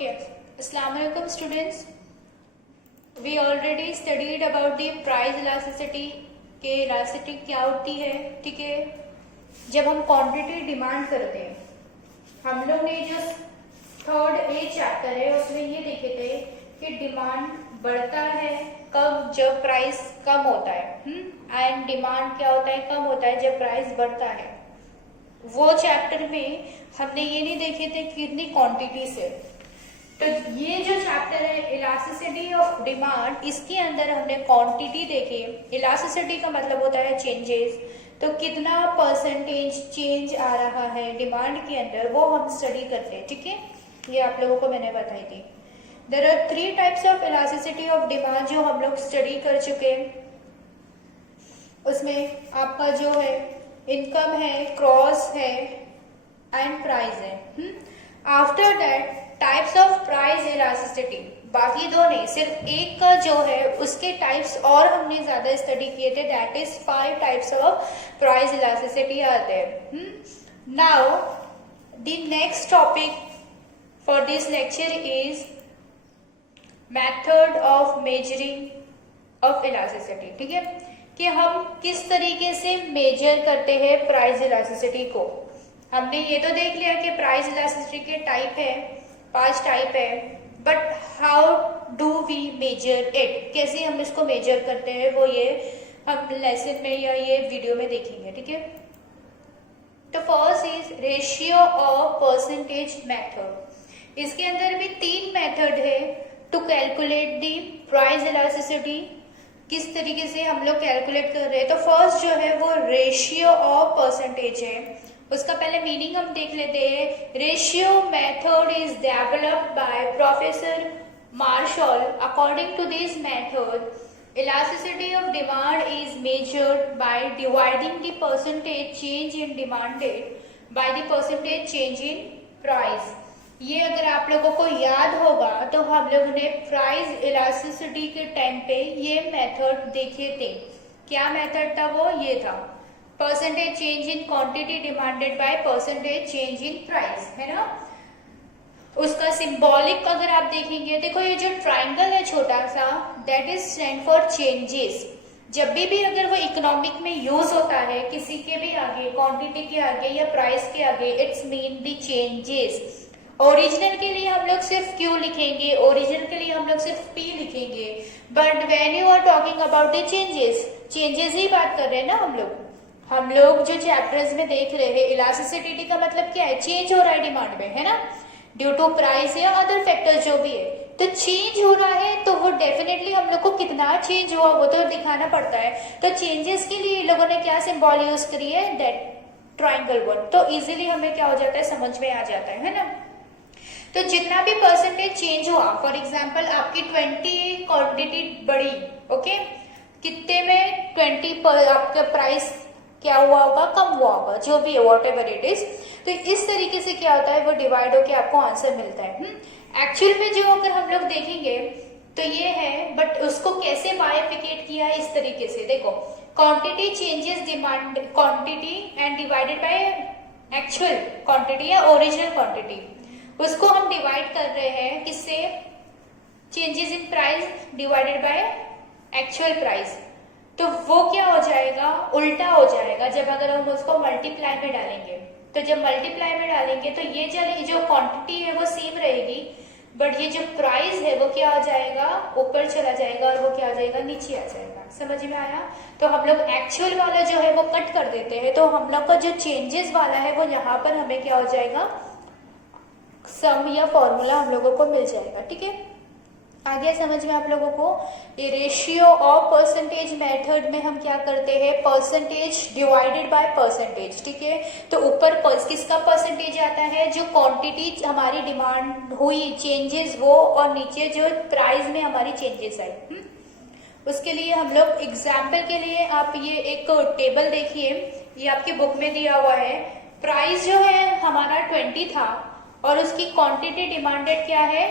Okay, Assalamualaikum students. We already studied about the price elasticity के elasticity क्या होती है, ठीक है। जब हम क्वांटिटी डिमांड करते हैं, हम लोग ने जो थर्ड ए चैप्टर है उसमें ये देखे थे कि डिमांड बढ़ता है कब, जब प्राइस कम होता है, एंड डिमांड क्या होता है, कम होता है जब प्राइस बढ़ता है। वो चैप्टर में हमने ये नहीं देखे थे कितनी क्वांटिटी से। तो ये जो चैप्टर है इलास्टिसिटी ऑफ डिमांड, इसके अंदर हमने क्वांटिटी देखी। इलास्टिसिटी का मतलब होता है चेंजेस, तो कितना परसेंटेज चेंज आ रहा है डिमांड के अंदर, वो हम स्टडी करते हैं, ठीक है। ये आप लोगों को मैंने बताई थी। There are 3 types of elasticity of demand जो हम लोग स्टडी कर चुके हैं। उसमें आपका जो है इनकम है, क्रॉस है एंड प्राइस है। After that types of price elasticity, बाकी दो नहीं, सिर्फ एक का जो है उसके टाइप्स और हमने ज्यादा स्टडी किए थे। That is 5 types of price elasticity are there. Now the next topic for this lecture is method of measuring of elasticity, ठीक है, कि हम किस तरीके से मेजर करते हैं प्राइस इलास्टिसिटी को। हमने ये तो देख लिया कि प्राइस इलास्टिसिटी के टाइप है, 5 टाइप है, but how do we measure it, कैसे हम इसको मेजर करते हैं, वो ये हम लेसन में या ये वीडियो में देखेंगे, ठीक है। तो first is ratio of percentage method. इसके अंदर भी 3 मेथड है to calculate the price elasticity. किस तरीके से हम लोग कैलकुलेट कर रहे हैं, तो फर्स्ट जो है वो रेशियो ऑफ परसेंटेज है। उसका पहले मीनिंग हम देख लेते हैं। Ratio method is developed by professor Marshall. According to this method, elasticity of demand is measured by dividing the percentage change in demanded by the percentage change in price. ये अगर आप लोगों को याद होगा तो हम लोगों ने प्राइस इलास्टिसिटी के टाइम पे ये मेथड देखे थे। क्या मेथड था वो? ये था percentage change in quantity demanded by percentage change in price, है ना। उसका सिंबॉलिक अगर आप देखेंगे, देखो ये जो ट्राइंगल है छोटा सा, that is stand for changes. जब भी अगर वो इकोनॉमिक में यूज होता है किसी के भी आगे, क्वांटिटी के आगे या प्राइस के आगे, it's mean the changes. Original के लिए हम लोग सिर्फ क्यू लिखेंगे, ओरिजिनल के लिए हम लोग सिर्फ पी लिखेंगे, but when you are talking about the changes, changes ही बात कर रहे हैं ना हम लोग जो चैप्टर्स में देख रहे हैं। इलास्टिसिटी का मतलब क्या है? चेंज हो रहा है डिमांड में, है ना, ड्यू टू प्राइस या अदर फैक्टर्स जो भी है। तो चेंज हो रहा है तो वो डेफिनेटली हम लोग को कितना चेंज हुआ वो तो दिखाना पड़ता है। तो चेंजेस के लिए लोगों ने क्या सिंबल यूज करी है? That triangle one. तो इजीली हमें क्या हो जाता है, समझ में आ जाता है ना। तो जितना भी परसेंटेज चेंज हुआ, फॉर एग्जाम्पल आपकी 20 क्वांटिटी बढ़ी, ओके, कितने में 20 पर आपका प्राइस क्या हुआ होगा? कम हुआ होगा, जो भी है वॉट एवर इट इज। तो इस तरीके से क्या होता है, वो डिवाइड होकर आपको आंसर मिलता है। एक्चुअल में जो अगर हम लोग देखेंगे तो ये है, बट उसको कैसे बाइफिकेट किया है इस तरीके से। देखो, quantity changes demand quantity and divided by actual quantity या ओरिजिनल क्वांटिटी, उसको हम डिवाइड कर रहे हैं किससे? Changes in price divided by actual price. तो वो क्या हो जाएगा? उल्टा हो जाएगा जब अगर हम उसको मल्टीप्लाई में डालेंगे। तो जब मल्टीप्लाई में डालेंगे तो ये जो क्वांटिटी है वो सेम रहेगी, बट ये जो प्राइस है वो क्या हो जाएगा? ऊपर चला जाएगा, और वो क्या हो जाएगा? नीचे आ जाएगा। समझ में आया? तो हम लोग एक्चुअल वाला जो है वो कट कर देते हैं, तो हम लोग का जो चेंजेस वाला है वो यहाँ पर हमें क्या हो जाएगा? सम या फॉर्मूला हम लोगों को मिल जाएगा, ठीक है। आगे समझ में आप लोगों को? ये रेशियो ऑफ परसेंटेज मेथड में हम क्या करते हैं? परसेंटेज डिवाइडेड बाय परसेंटेज, ठीक है। तो ऊपर किसका परसेंटेज आता है? जो क्वांटिटी हमारी डिमांड हुई, चेंजेस वो, और नीचे जो प्राइस में हमारी चेंजेस आई। उसके लिए हम लोग एग्जाम्पल के लिए आप ये एक टेबल देखिए, ये आपकी बुक में दिया हुआ है। प्राइस जो है हमारा 20 था और उसकी क्वांटिटी डिमांडेड क्या है?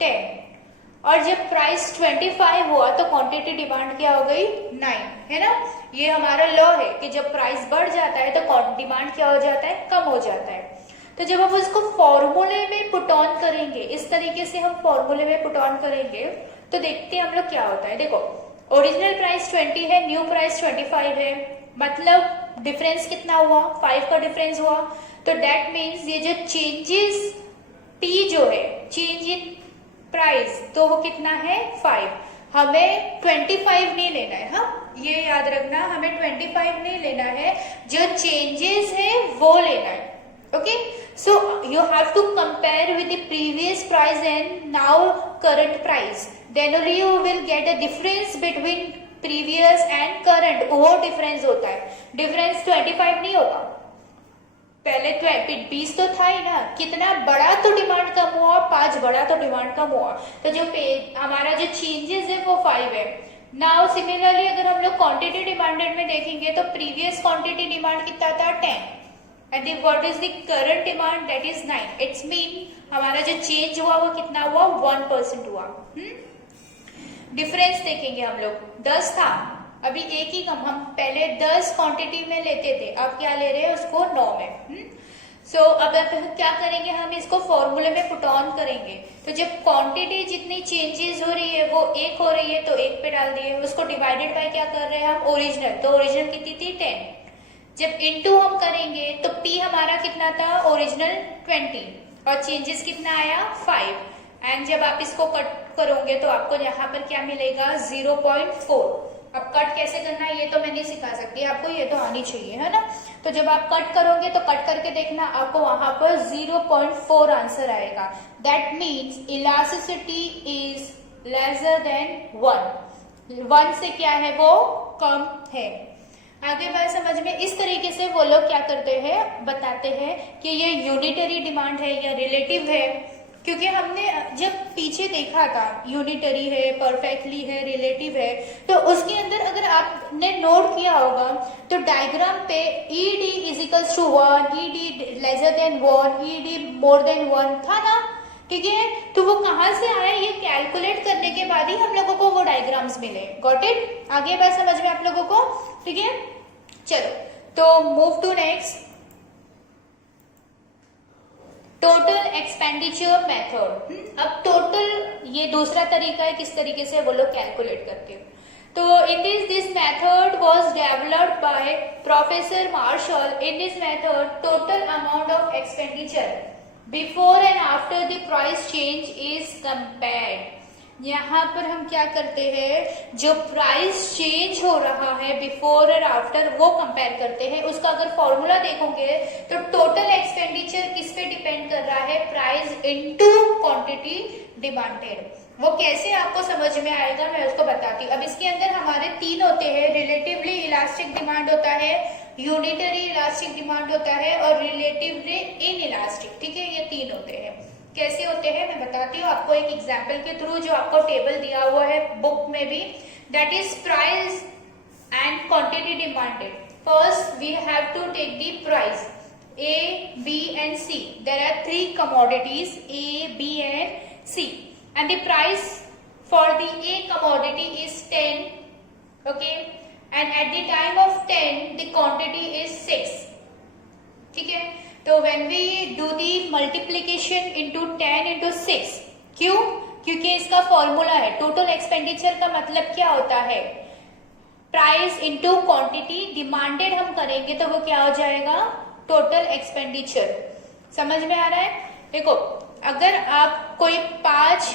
10, और जब प्राइस 25 हुआ तो क्वांटिटी डिमांड क्या हो गई? 9, है ना। ये हमारा लॉ है कि जब प्राइस बढ़ जाता है तो डिमांड क्या हो जाता है? कम हो जाता है। तो जब हम उसको फॉर्मूले में पुट ऑन करेंगे, इस तरीके से हम फॉर्मूले में पुट ऑन करेंगे तो देखते हैं हम लोग क्या होता है। देखो ओरिजिनल प्राइस 20 है, न्यू प्राइस 25 है, मतलब डिफरेंस कितना हुआ, 5 का डिफरेंस हुआ। तो दैट मीन्स ये जो चेंजेस P जो है, चेंज इन प्राइस, तो वो कितना है 5। हमें 25 नहीं लेना है, हाँ ये याद रखना, हमें 25 नहीं लेना है, जो चेंजेस है वो लेना है। Okay, so you have to compare with the previous price and now current price, then only you will get a difference between previous and current, वो difference होता है। difference 25 नहीं होगा, पहले 20 तो था ही ना, कितना बड़ा तो डिमांड कम हुआ, 5 बड़ा तो डिमांड कम हुआ, तो जो हमारा जो चेंजेस है वो 5 है। नाउ सिमिलरली अगर हम लोग क्वांटिटी डिमांडेड में देखेंगे तो प्रीवियस क्वांटिटी डिमांड कितना था 10 and what is the current demand, that is 9. It's mean हमारा जो चेंज हुआ वो कितना हुआ, 1% हुआ। डिफरेंस देखेंगे हम लोग, 10 था, अभी एक ही कम, हम पहले 10 क्वांटिटी में लेते थे, अब क्या ले रहे हैं उसको 9 में। सो अब क्या करेंगे, हम इसको फॉर्मूले में पुट ऑन करेंगे। तो जब क्वांटिटी जितनी चेंजेस हो रही है वो 1 हो रही है तो 1 पे डाल दिए, उसको डिवाइडेड बाय क्या कर रहे हैं हम, ओरिजिनल, तो ओरिजिनल कितनी थी 10, जब इनटू हम करेंगे तो P हमारा कितना था, ओरिजिनल 20 और चेंजेस कितना आया 5, एंड जब आप इसको कट करोगे तो आपको यहाँ पर क्या मिलेगा 0.4। अब कट कैसे करना है ये तो मैं नहीं सिखा सकती आपको, ये तो आनी चाहिए है ना। तो जब आप कट करोगे तो कट करके देखना, आपको वहां पर 0.4 आंसर आएगा। That means elasticity is lesser than 1 से क्या है वो कम है। आगे बात समझ में, इस तरीके से वो लोग क्या करते हैं, बताते हैं कि ये यूनिटरी डिमांड है या रिलेटिव है, क्योंकि हमने जब पीछे देखा था यूनिटरी है, परफेक्टली है, रिलेटिव है, तो उसके अंदर अगर आपने नोट किया होगा तो डायग्राम पे ED equals to 1, ED lesser than 1, ED more than 1 था ना, ठीक है। तो वो कहाँ से आया, ये कैलकुलेट करने के बाद ही हम लोगों को वो डायग्राम्स मिले। गॉट इट, आगे बात समझ में आप लोगों को, ठीक है। चलो तो move to next, total expenditure method. अब टोटल ये दूसरा तरीका है किस तरीके से वो लोग कैलकुलेट करते हैं। तो in this method was developed by professor Marshall. In this method total amount of expenditure before and after the price change is compared. यहाँ पर हम क्या करते हैं, जो प्राइस चेंज हो रहा है बिफोर और आफ्टर वो कंपेयर करते हैं। उसका अगर फॉर्मूला देखोगे तो टोटल एक्सपेंडिचर किस पे डिपेंड कर रहा है, प्राइस इनटू क्वांटिटी डिमांडेड। वो कैसे आपको समझ में आएगा मैं उसको बताती हूँ। अब इसके अंदर हमारे 3 होते हैं, रिलेटिवली इलास्टिक डिमांड होता है, यूनिटरी इलास्टिक डिमांड होता है और रिलेटिवली इन इलास्टिक, ठीक है। ये 3 होते हैं। कैसे होते हैं मैं बताती हूँ आपको एक एग्जाम्पल के थ्रू, जो आपको टेबल दिया हुआ है बुक में भी, that is price and quantity demanded. First we have to take the price A, B and C. There are 3 commodities A, B and C, and the price for the A commodity is 10, okay, and at the time of 10 the quantity is 6, ठीक है। तो when we do the multiplication into 10 into 6, क्यों, क्योंकि इसका formula है total expenditure का मतलब क्या होता है, प्राइस इंटू क्वांटिटी डिमांडेड हम करेंगे तो वो क्या हो जाएगा, टोटल एक्सपेंडिचर। समझ में आ रहा है। देखो अगर आप कोई 5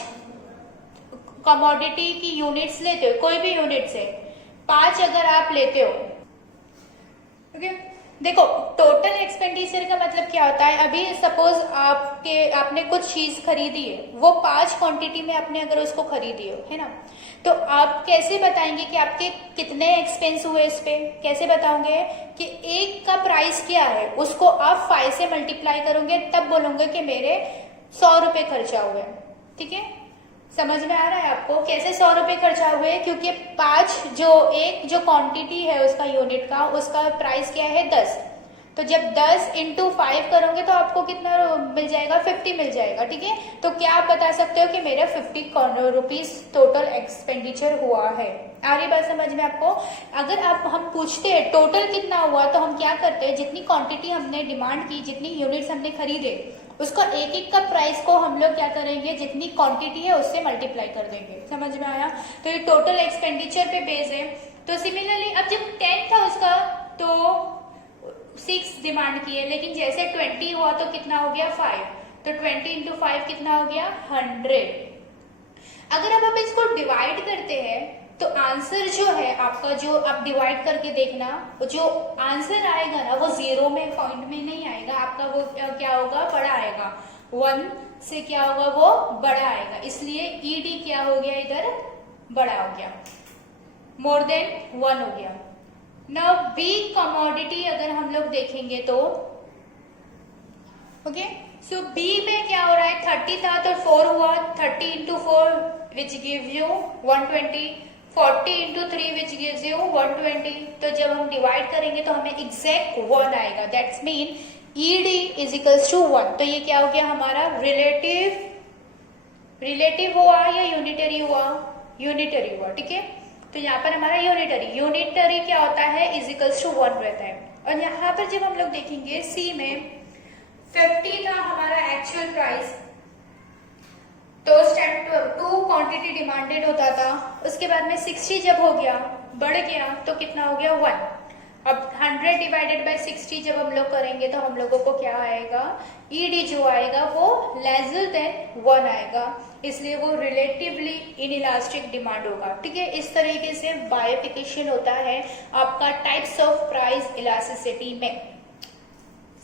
कमोडिटी की यूनिट्स लेते हो, कोई भी यूनिट से 5 अगर आप लेते हो, ओके, देखो टोटल एक्सपेंडिचर का मतलब क्या होता है, अभी सपोज आपने कुछ चीज खरीदी है, वो 5 क्वांटिटी में आपने अगर उसको खरीदी हो, है ना, तो आप कैसे बताएंगे कि आपके कितने एक्सपेंस हुए इस पे, कैसे बताओगे कि एक का प्राइस क्या है, उसको आप 5 से मल्टीप्लाई करोगे तब बोलोगे कि मेरे 100 रुपए खर्चा हुए, ठीक है। समझ में आ रहा है आपको कैसे 100 रुपए खर्चा हुए, क्योंकि 5 जो क्वांटिटी है उसका यूनिट का, उसका प्राइस क्या है 10, तो जब 10 इंटू 5 करोगे तो आपको कितना मिल जाएगा, 50 मिल जाएगा, ठीक है। तो क्या आप बता सकते हो कि मेरा 50 रुपीज टोटल एक्सपेंडिचर हुआ है। आ रही बात समझ में आपको। अगर आप हम पूछते हैं टोटल कितना हुआ, तो हम क्या करते हैं, जितनी क्वांटिटी हमने डिमांड की, जितनी यूनिट्स हमने खरीदे, उसको एक एक का प्राइस को हम लोग क्या करेंगे, जितनी क्वांटिटी है उससे मल्टीप्लाई कर देंगे। समझ में आया। तो ये टोटल एक्सपेंडिचर पे बेस है। तो सिमिलरली अब जब 10 था उसका तो 6 डिमांड किए, लेकिन जैसे 20 हुआ तो कितना हो गया 5, तो 20 इंटू 5 कितना हो गया 100। अगर अब आप इसको डिवाइड करते हैं तो आंसर जो है आपका, जो आप डिवाइड करके देखना, जो आंसर आएगा ना वो 0 में, पॉइंट में नहीं आएगा आपका, वो क्या होगा, बड़ा आएगा। 1 से क्या होगा, वो बड़ा आएगा, इसलिए ईडी क्या हो गया, इधर बड़ा हो गया, मोर देन 1 हो गया। नाउ बी कमोडिटी अगर हम लोग देखेंगे तो ओके, सो बी में क्या हो रहा है, 30 था तो 4 हुआ, 30 into 4 which give you 120, 40 into 3 which gives you 120। तो जब हम डिवाइड करेंगे तो हमें एग्जैक्ट 1 आएगा, that's mean ED is equals to 1। तो ये क्या हो गया हमारा, रिलेटिव हुआ या यूनिटरी हुआ, यूनिटरी हुआ, ठीक है। तो यहाँ पर हमारा यूनिटरी क्या होता है, इज इक्वल्स टू 1 रहता है। और यहाँ पर जब हम लोग देखेंगे सी में 50 था हमारा एक्चुअल प्राइस, तो उस टाइम 2 क्वांटिटी डिमांडेड होता था, उसके बाद में 60 जब हो गया, बढ़ गया, तो कितना हो गया 1। अब 100 डिवाइडेड बाय 60 जब हम लोग करेंगे तो हम लोगों को क्या आएगा, ईडी जो आएगा वो लेसर देन 1 आएगा, इसलिए वो रिलेटिवली इनइलास्टिक डिमांड होगा, ठीक है। इस तरीके से बाइफिकेशन होता है आपका टाइप्स ऑफ प्राइस इलास्टिसिटी में।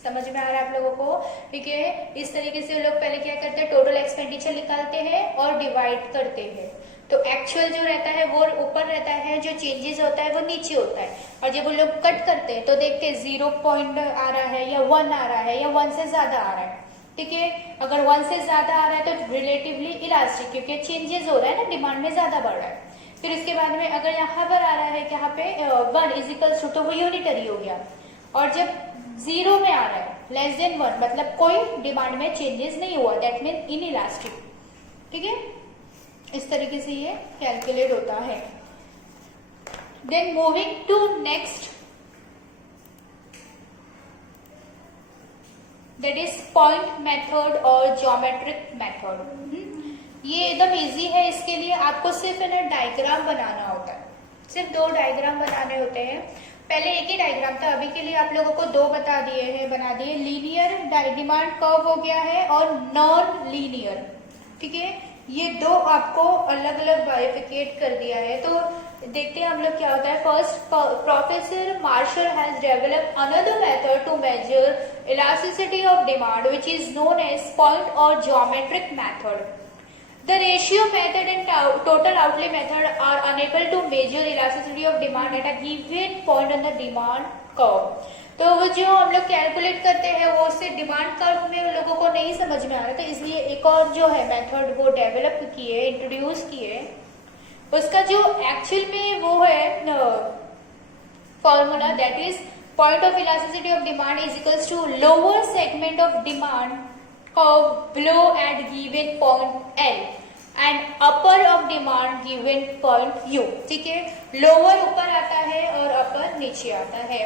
समझ में आ रहा है आप लोगों को, ठीक है। इस तरीके से लोग पहले क्या करते हैं, टोटल एक्सपेंडिचर निकालते हैं और डिवाइड करते हैं। तो एक्चुअल जो रहता है वो ऊपर रहता है, जो चेंजेस होता है वो नीचे होता है। और जब वो लोग कट करते हैं तो देखते हैं 0 पॉइंट आ रहा है या 1 आ रहा है या 1 से ज्यादा आ रहा है, ठीक है। अगर 1 से ज्यादा आ रहा है तो रिलेटिवली इलास्टिक, क्योंकि चेंजेस हो रहा है ना, डिमांड में ज्यादा बढ़ रहा है। फिर इसके बाद में अगर यहाँ पर आ रहा है कि यहाँ पे 1 इज इक्वल्स टू, तो वो यूनिटरी हो गया। और जब 0 में आ रहा है, लेस देन 1, मतलब कोई डिमांड में चेंजेस नहीं हुआ, दैट मीन इनइलास्टिक, ठीक है। इस तरीके से ये कैलकुलेट होता है। Then moving to next, that is point method और ज्योमेट्रिक मेथड। ये एकदम इजी है, इसके लिए आपको सिर्फ इन्हें डायग्राम बनाना होता है, सिर्फ 2 डायग्राम बनाने होते हैं। पहले एक ही डायग्राम था, अभी के लिए आप लोगों को 2 बता दिए हैं, बना दिए। लीनियर डिमांड कर्व हो गया है और नॉन लीनियर, ठीक है। ये 2 आपको अलग अलग बाइफिकेट कर दिया है। तो देखते हैं हम लोग क्या होता है। First, professor Marshall has developed another method to measure elasticity of demand which is known as point और geometric method. The ratio method and total outlay method are unable to measure elasticity of demand at a given point on the demand curve. तो वो जो हम लोग calculate करते हैं वो उससे डिमांड कर्व में उन लोगों को नहीं समझ में आ रहा, तो इसलिए एक और जो है मेथड वो डेवलप किए, इंट्रोड्यूस किए। उसका जो एक्चुअल में वो है formula, that is point of elasticity of demand is equals to lower segment of demand curve below at given point L and upper of demand given point U, ठीक है। Lower ऊपर आता है और अपर नीचे आता है।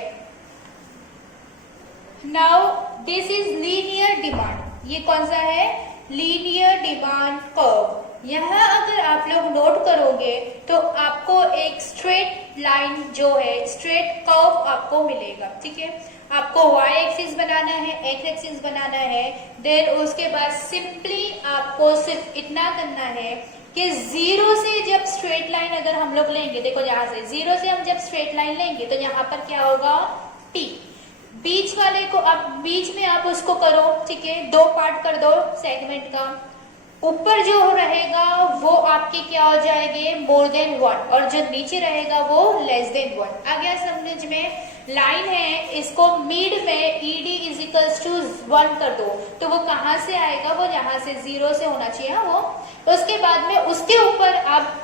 Now this is linear demand, ये कौन सा है, लीनियर डिमांड कर्व। यहाँ अगर आप लोग नोट करोगे तो आपको एक स्ट्रेट लाइन जो है, स्ट्रेट कर्व आपको मिलेगा, ठीक है। आपको y एक्सिस बनाना है, x एक्सिस बनाना है, देन उसके बाद सिंपली आपको सिर्फ इतना करना है कि 0 से जब स्ट्रेट लाइन अगर हम लोग लेंगे, देखो यहाँ से 0 से हम जब स्ट्रेट लाइन लेंगे तो यहाँ पर क्या होगा, t। बीच वाले को आप बीच में आप उसको करो, ठीक है, 2 पार्ट कर दो सेगमेंट का। ऊपर जो रहेगा वो आपके क्या हो जाएंगे, मोर देन 1, और जो नीचे रहेगा वो लेस देन 1। आ गया समझ में। लाइन है, इसको मिड में ईडी इज इक्वल्स टू 1 कर दो, तो वो कहाँ से आएगा, वो यहाँ से 0 से होना चाहिए वो। उसके बाद में उसके ऊपर आप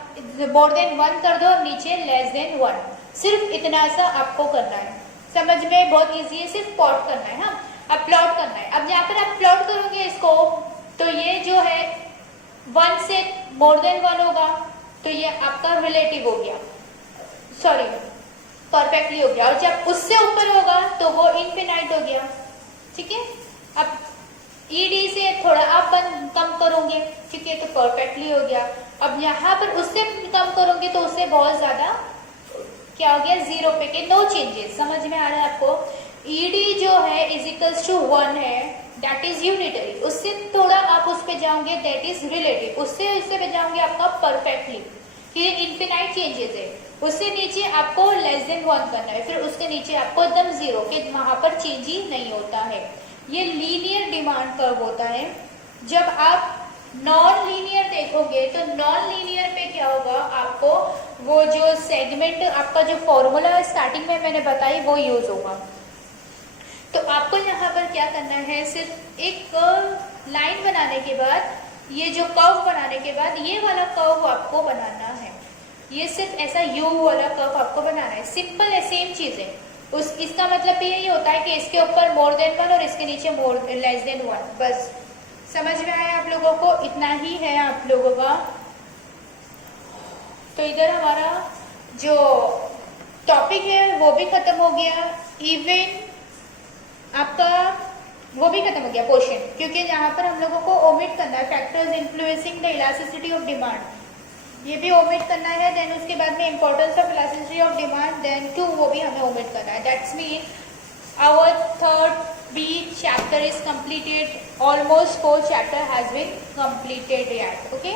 मोर देन 1 कर दो, नीचे लेस देन 1। सिर्फ इतना सा आपको करना है, समझ में बहुत इजी है, सिर्फ प्लॉट करना है। हाँ, अब प्लॉट करना है। अब यहाँ पर आप प्लॉट करोगे इसको, तो ये जो है 1 से मोर देन 1 होगा, तो ये आपका रिलेटिव हो गया, सॉरी परफेक्टली हो गया। और जब उससे ऊपर होगा तो वो इनफिनाइट हो गया, ठीक है। अब ईडी से थोड़ा आप कम करोगे, ठीक है, तो परफेक्टली हो गया। अब यहाँ पर उससे कम करोगे तो उससे बहुत ज्यादा क्या हो गया, 0 पे के नो चेंजेस। समझ में आ रहा है आपको। ईडी जो है इज इक्वल्स टू 1 है, दैट इज यूनिटरी। उससे थोड़ा आप उस पे जाओगे, दैट इज रिलेटिव। उससे पे जाओगे आपका परफेक्टली, ये इनफिनाइट चेंजेस है। उससे नीचे आपको लेस देन 1 करना है, फिर उसके नीचे आपको एकदम 0 के, वहां पर चेंज ही नहीं होता है। ये लीनियर डिमांड कर्व होता है। जब आप नॉन लीनियर देखोगे तो नॉन लीनियर पे क्या होगा, आपको वो जो सेगमेंट आपका जो फॉर्मूला स्टार्टिंग में मैंने बताई वो यूज होगा। तो आपको यहाँ पर क्या करना है, सिर्फ एक लाइन बनाने के बाद, ये जो कर्व बनाने के बाद ये वाला कर्व आपको बनाना है। ये सिर्फ ऐसा यू वाला कर्व आपको बनाना है, सिंपल है, सेम चीज है। इसका मतलब भी यही होता है कि इसके ऊपर मोर देन 1 और इसके नीचे लेस देन 1। बस समझ में आया आप लोगों को, इतना ही है आप लोगों का। तो इधर हमारा जो टॉपिक है वो भी खत्म हो गया, इवन आपका वो भी खत्म हो गया पोर्शन, क्योंकि यहाँ पर हम लोगों को ओमिट करना है factors influencing the elasticity of demand, ये भी ओमिट करना है। देन उसके बाद में importance of elasticity of demand, then 2 वो भी हमें ओमिट करना है। That's mean our third B chapter is completed, almost 4 chapter has been completed yet, okay.